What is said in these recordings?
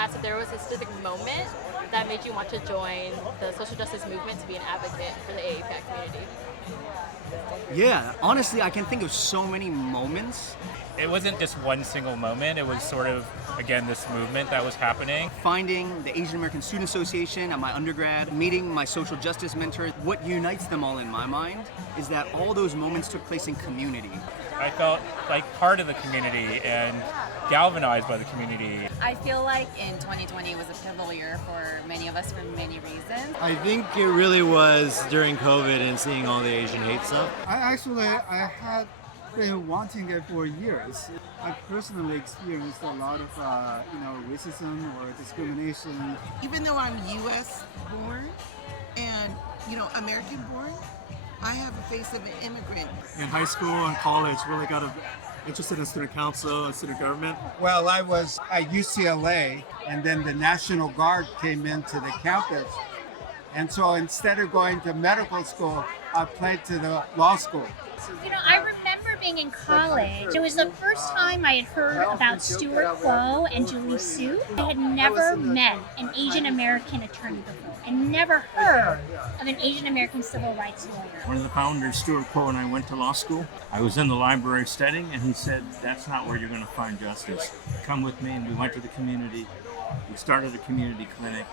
ask if there was a specific moment that made you want to join the social justice movement to be an advocate for the AAPI community. Yeah, honestly, I can think of so many moments. It wasn't just one single moment. It was sort of, again, this movement that was happening. Finding the Asian American Student Association at my undergrad, meeting my social justice mentors. What unites them all in my mind is that all those moments took place in community. I felt like part of the community and galvanized by the community. I feel like in 2020 was a pivotal year for many of us for many reasons. I think it really was during COVID and seeing all the Asian hate stuff. I had been wanting it for years. I personally experienced a lot of racism or discrimination. Even though I'm U.S. born and American born, I have the face of an immigrant. In high school and college, really got interested in student council and student government. Well, I was at UCLA, and then the National Guard came into the campus. And so instead of going to medical school, I applied to the law school. I remember being in college. It was the first time I had heard about Stuart Quo and Julie Su. I had never met an Asian American attorney before and never heard of an Asian American civil rights lawyer. One of the founders, Stuart Quo, and I went to law school. I was in the library studying, and he said, "That's not where you're going to find justice. Come with me." And we went to the community. We started a community clinic.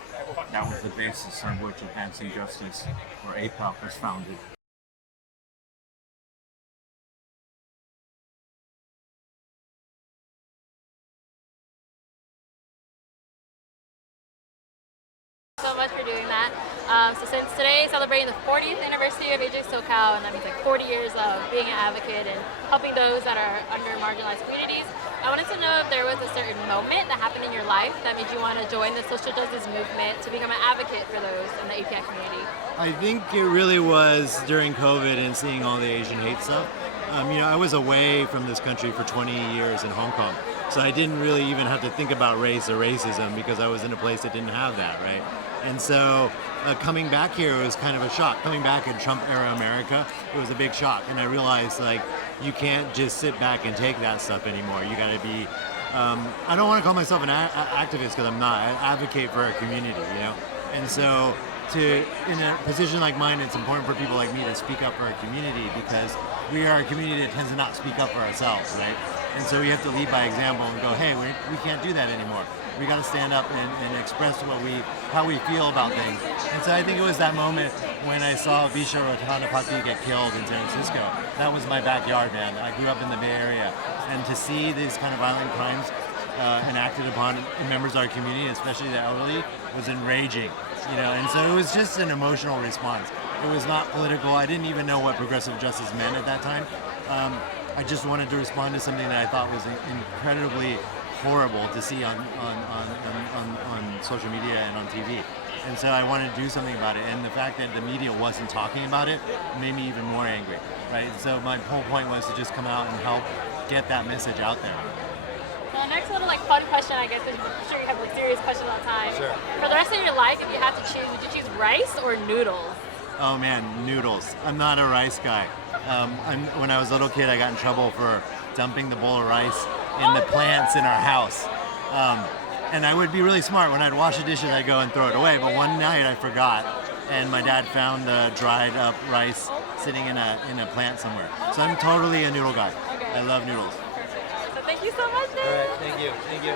That was the basis on which Advancing Justice, or APAL, was founded. So much for doing that. So since today is celebrating the 40th anniversary of AJ SoCal, and that means like 40 years of being an advocate and helping those that are under marginalized communities, I wanted to know if there was a certain moment that happened in your life that made you want to join the social justice movement to become an advocate for those in the API community. I think it really was during COVID and seeing all the Asian hate stuff. I was away from this country for 20 years in Hong Kong, so I didn't really even have to think about race or racism because I was in a place that didn't have that, right? And so coming back here was kind of a shock. Coming back in Trump-era America, it was a big shock. And I realized, you can't just sit back and take that stuff anymore. You got to be, I don't want to call myself an activist because I'm not. I advocate for our community, And so in a position like mine, it's important for people like me to speak up for our community because we are a community that tends to not speak up for ourselves, right? And so we have to lead by example and go, hey, we can't do that anymore. We got to stand up and express how we feel about things. And so I think it was that moment when I saw Visha Ratanapati get killed in San Francisco. That was my backyard, man. I grew up in the Bay Area. And to see these kind of violent crimes enacted upon members of our community, especially the elderly, was enraging. And so it was just an emotional response. It was not political. I didn't even know what progressive justice meant at that time. I just wanted to respond to something that I thought was incredibly horrible to see on social media and on TV. And so I wanted to do something about it. And the fact that the media wasn't talking about it made me even more angry, right? So my whole point was to just come out and help get that message out there. So the next little fun question, I guess, because I'm sure you have serious questions all the time. Sure. For the rest of your life, if you had to choose, would you choose rice or noodles? Oh man, noodles. I'm not a rice guy. When I was a little kid, I got in trouble for dumping the bowl of rice in the plants in our house. And I would be really smart. When I'd wash the dishes, I'd go and throw it away. But one night I forgot, and my dad found the dried up rice sitting in a plant somewhere. So I'm totally a noodle guy. I love noodles. So thank you so much, Dave. All right, thank you.